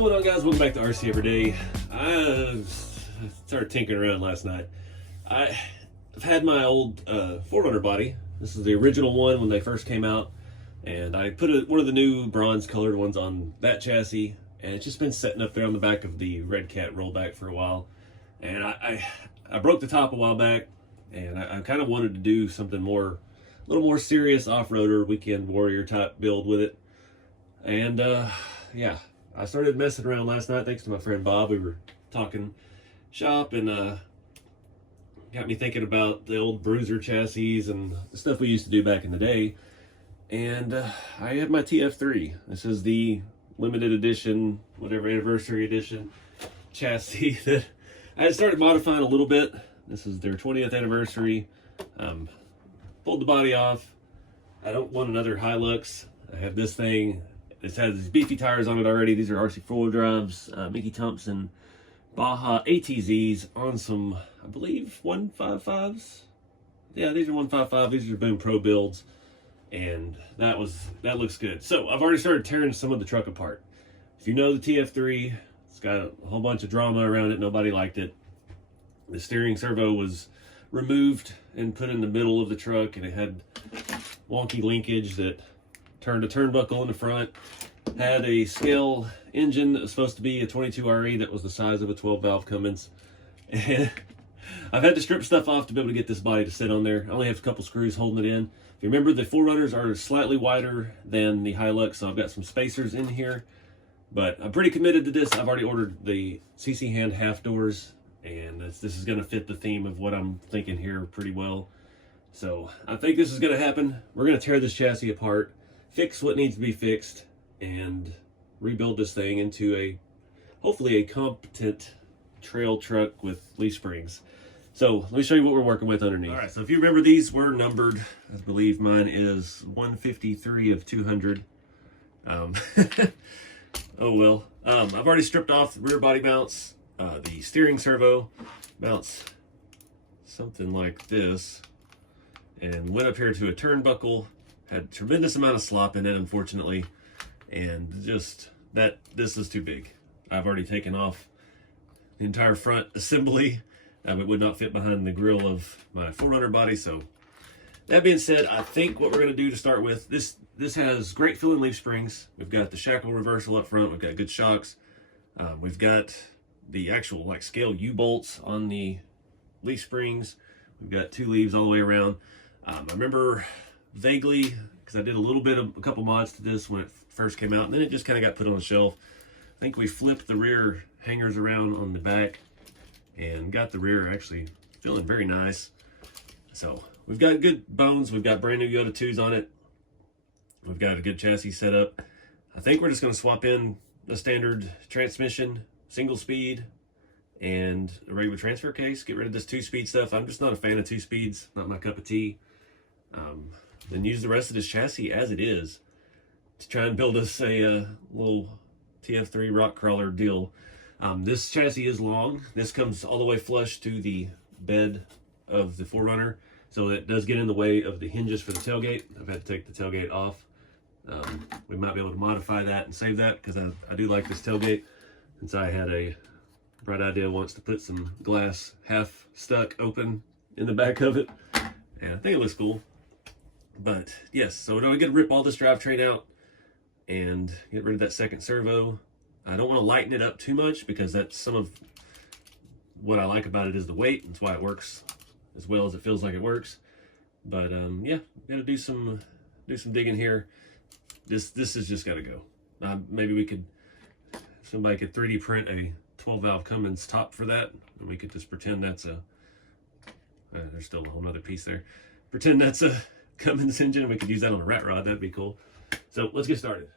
going on, guys? Welcome back to RC4wd. I started tinkering around last night. I've had my old 4Runner body. This is the original one when they first came out, and I put one of the new bronze colored ones on that chassis, and it's just been sitting up there on the back of the Red Cat rollback for a while. And I broke the top a while back, and I kind of wanted to do something a little more serious off-roader, weekend warrior type build with it. And yeah, I started messing around last night thanks to my friend Bob. We were talking shop, and got me thinking about the old Bruiser chassis and the stuff we used to do back in the day. And I have my TF3. This is the limited edition, whatever, anniversary edition chassis that I had started modifying a little bit. This is their 20th anniversary. Pulled the body off. I don't want another Hilux. I have this thing. It has these beefy tires on it already. These are RC4wd drives, Mickey Thompson Baja ATZs on some, I believe, 155s. Yeah, these are 155. These are Boom Pro builds, and that looks good. So I've already started tearing some of the truck apart. If you know the TF3, it's got a whole bunch of drama around it. Nobody liked it. The steering servo was removed and put in the middle of the truck, and it had wonky linkage that turned a turnbuckle in the front. Had a scale engine that was supposed to be a 22 RE that was the size of a 12 valve Cummins. And I've had to strip stuff off to be able to get this body to sit on there. I only have a couple screws holding it in. If you remember, the 4Runners are slightly wider than the Hilux, so I've got some spacers in here. But I'm pretty committed to this. I've already ordered the CC hand half doors, and this is going to fit the theme of what I'm thinking here pretty well. So I think this is going to happen. We're going to tear this chassis apart, fix what needs to be fixed, and rebuild this thing into hopefully a competent trail truck with leaf springs. So let me show you what we're working with underneath. All right, so if you remember, these were numbered. I believe mine is 153 of 200. Oh well. I've already stripped off the rear body mounts. The steering servo mounts something like this, and went up here to a turnbuckle. Had a tremendous amount of slop in it, unfortunately, and just this is too big. I've already taken off the entire front assembly. It would not fit behind the grill of my 4Runner body. So that being said, I think what we're going to do to start with, this has great feeling leaf springs. We've got the shackle reversal up front. We've got good shocks. We've got the actual like scale U-bolts on the leaf springs. We've got two leaves all the way around. I remember vaguely, because I did a couple mods to this when it first came out, and then it just kind of got put on the shelf. I think we flipped the rear hangers around on the back and got the rear actually feeling very nice. So we've got good bones. We've got brand new Yoda 2s on it. We've got a good chassis set up. I think we're just going to swap in the standard transmission, single speed, and a regular transfer case. Get rid of this 2-speed stuff. I'm just not a fan of 2 speeds. Not my cup of tea. Then use the rest of this chassis as it is to try and build us a little TF3 rock crawler deal. This chassis is long. This comes all the way flush to the bed of the 4Runner, so it does get in the way of the hinges for the tailgate. I've had to take the tailgate off. We might be able to modify that and save that, because I do like this tailgate, since I had a bright idea once to put some glass half stuck open in the back of it, and I think it looks cool. But yes, so now we got to rip all this drivetrain out and get rid of that second servo. I don't want to lighten it up too much, because that's some of what I like about it is the weight. That's why it works as well as it feels like it works. But yeah, got to do some digging here. This has just got to go. Maybe somebody could 3D print a 12 valve Cummins top for that, and we could just pretend that's there's still a whole nother piece there. Pretend that's a Cummins engine, and we could use that on a rat rod. That'd be cool. So let's get started.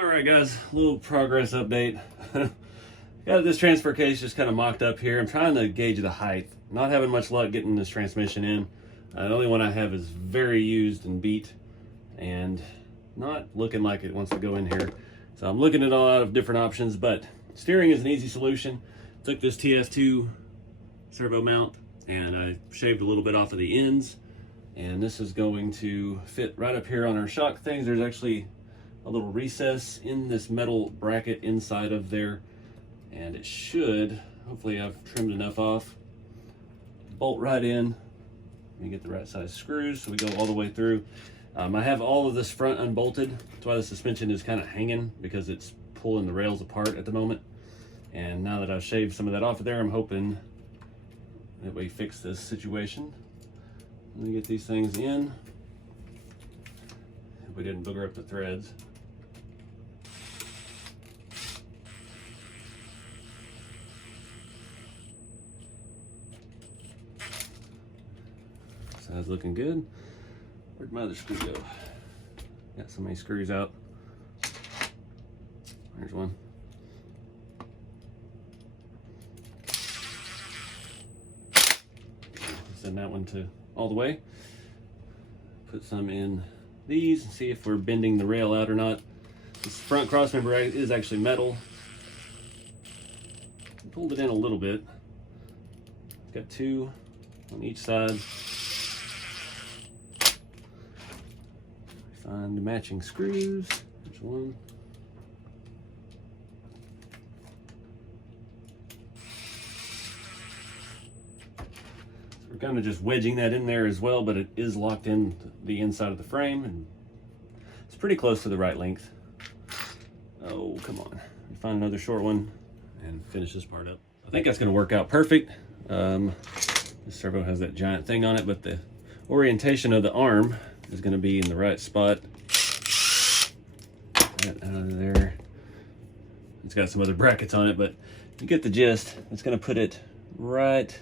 All right, guys, a little progress update. Got this transfer case just kind of mocked up here. I'm trying to gauge the height. Not having much luck getting this transmission in. The only one I have is very used and beat and not looking like it wants to go in here. So I'm looking at a lot of different options, but steering is an easy solution. Took this TF2 servo mount and I shaved a little bit off of the ends, and this is going to fit right up here on our shock things. There's actually a little recess in this metal bracket inside of there, and it should, hopefully I've trimmed enough off, bolt right in. Let me get the right size screws so we go all the way through. I have all of this front unbolted. That's why the suspension is kind of hanging, because it's pulling the rails apart at the moment. And now that I've shaved some of that off of there, I'm hoping that we fix this situation. Let me get these things in. If we didn't booger up the threads. Side's looking good. Where'd my other screw go? Got so many screws out. There's one. Send that one to all the way. Put some in these and see if we're bending the rail out or not. This front cross member is actually metal. Pulled it in a little bit. Got two on each side. Find the matching screws. There's one. We're kind of just wedging that in there as well, but it is locked in the inside of the frame, and it's pretty close to the right length. Oh, come on. Find another short one and finish this part up. I think that's going to work out perfect. This servo has that giant thing on it, but the orientation of the arm is going to be in the right spot. That out of there. It's got some other brackets on it, but you get the gist. It's going to put it right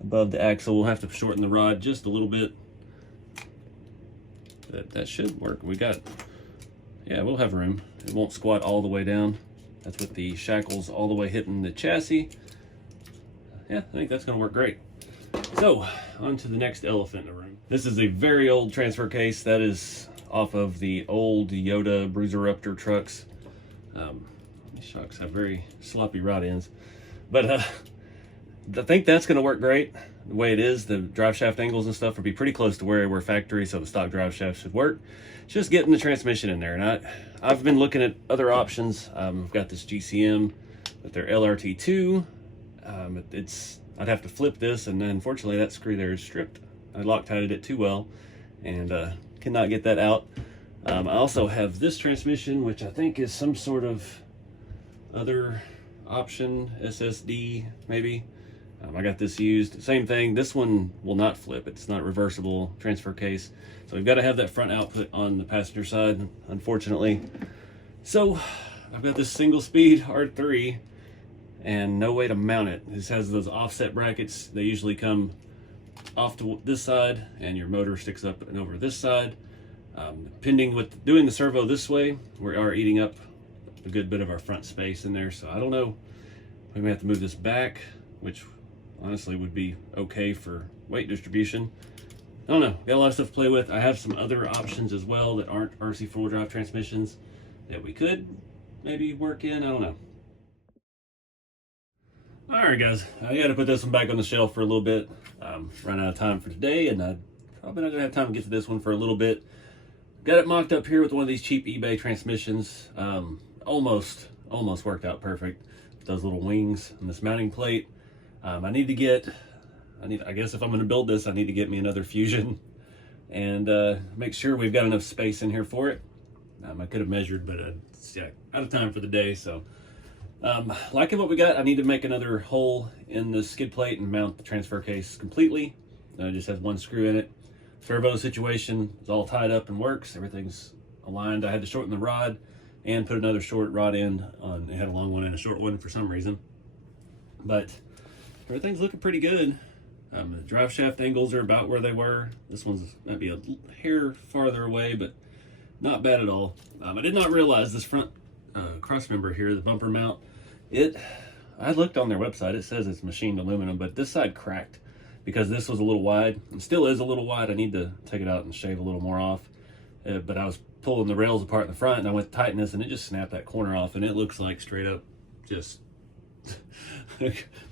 above the axle. We'll have to shorten the rod just a little bit. That should work. We got, yeah, we'll have room. It won't squat all the way down. That's with the shackles all the way hitting the chassis. Yeah, I think that's going to work great. So, on to the next elephant in the room. This is a very old transfer case that is off of the old Yoda Bruiseruptor trucks. These shocks have very sloppy rod ends. But I think that's going to work great. The way it is, the drive shaft angles and stuff will be pretty close to where they were factory, so the stock drive shaft should work. It's just getting the transmission in there. And I've been looking at other options. I've got this GCM with their LRT2. I'd have to flip this, and then unfortunately that screw there is stripped. I Loctited it too well and cannot get that out. I also have this transmission, which I think is some sort of other option, SSD maybe. I got this used, same thing. This one will not flip. It's not a reversible transfer case. So we've got to have that front output on the passenger side, unfortunately. So I've got this single speed R3 and no way to mount it. This has those offset brackets. They usually come off to this side and your motor sticks up and over this side. Pending with doing the servo this way, we are eating up a good bit of our front space in there. So I don't know, we may have to move this back, which honestly would be okay for weight distribution. I don't know, got a lot of stuff to play with. I have some other options as well that aren't RC4 drive transmissions that we could maybe work in, I don't know. All right, guys, I got to put this one back on the shelf for a little bit. Run out of time for today, and I'm probably not gonna have time to get to this one for a little bit. Got it mocked up here with one of these cheap eBay transmissions. Almost worked out perfect. Those little wings and this mounting plate. I guess if I'm gonna build this, I need to get me another Fusion and make sure we've got enough space in here for it. I could have measured, but yeah, out of time for the day, so. Liking what we got. I need to make another hole in the skid plate and mount the transfer case completely. It just has one screw in it. Servo situation is all tied up and works. Everything's aligned. I had to shorten the rod and put another short rod end on. It had a long one and a short one for some reason. But everything's looking pretty good. The drive shaft angles are about where they were. This one's might be a hair farther away, but not bad at all. I did not realize this front cross member here, the bumper mount, I looked on their website, it says it's machined aluminum, but this side cracked because this was a little wide, and still is a little wide. I need to take it out and shave a little more off. But I was pulling the rails apart in the front, and I went to tighten this, and it just snapped that corner off, and it looks like straight up just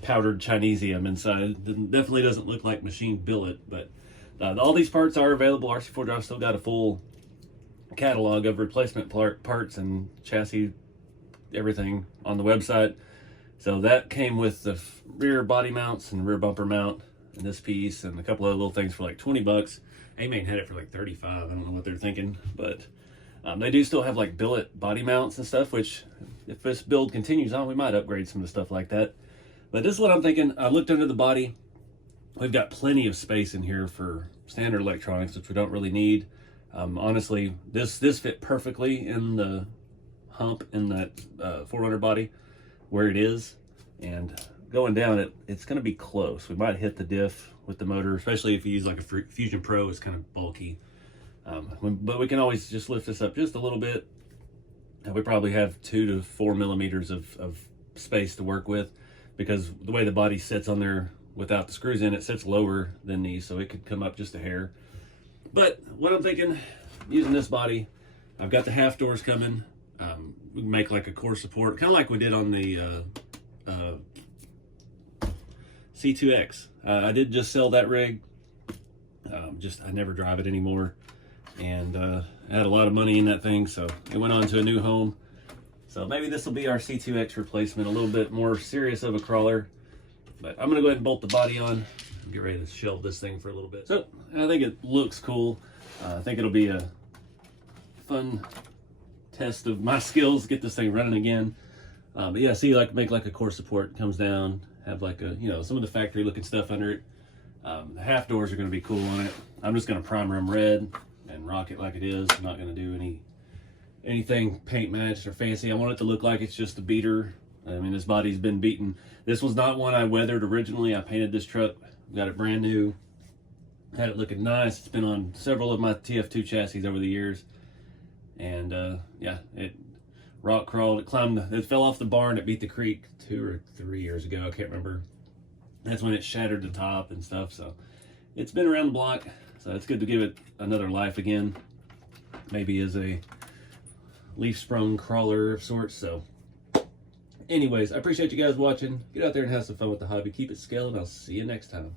powdered Chinesium inside. It definitely doesn't look like machined billet, but all these parts are available. RC4 Drive still got a full catalog of replacement parts and chassis, everything on the website. So that came with the rear body mounts and rear bumper mount and this piece and a couple of little things for like 20 bucks. A-Main had it for like 35. I don't know what they're thinking, but they do still have like billet body mounts and stuff, which if this build continues on, we might upgrade some of the stuff like that. But this is what I'm thinking. I looked under the body. We've got plenty of space in here for standard electronics, which we don't really need. Honestly, this fit perfectly in the hump in that 4Runner body where it is, and going down it's going to be close. We might hit the diff with the motor, especially if you use like a Fusion Pro. It's kind of bulky, but we can always just lift this up just a little bit. We probably have 2 to 4 millimeters of space to work with, because the way the body sits on there without the screws in, it sits lower than these, so it could come up just a hair. But what I'm thinking, using this body, I've got the half doors coming. We can make like a core support, kind of like we did on the C2X. I did just sell that rig. I never drive it anymore, and I had a lot of money in that thing, so it went on to a new home. So maybe this will be our C2X replacement, a little bit more serious of a crawler. But I'm gonna go ahead and bolt the body on and get ready to shelve this thing for a little bit. So I think it looks cool. I think it'll be a fun test of my skills, get this thing running again. But yeah, see, like make like a core support, comes down, have like a, you know, some of the factory looking stuff under it. The half doors are gonna be cool on it. I'm just gonna primer them red and rock it like it is. I'm not gonna do anything paint matched or fancy. I want it to look like it's just a beater. I mean, this body's been beaten. This was not one I weathered originally. I painted this truck, got it brand new, had it looking nice. It's been on several of my TF2 chassis over the years. And yeah, it rock crawled, it fell off the barn, it beat the creek 2 or 3 years ago, I can't remember. That's when it shattered the top and stuff. So it's been around the block, so it's good to give it another life again, maybe as a leaf sprung crawler of sorts. So anyways, I appreciate you guys watching. Get out there and have some fun with the hobby. Keep it scaled, and I'll see you next time.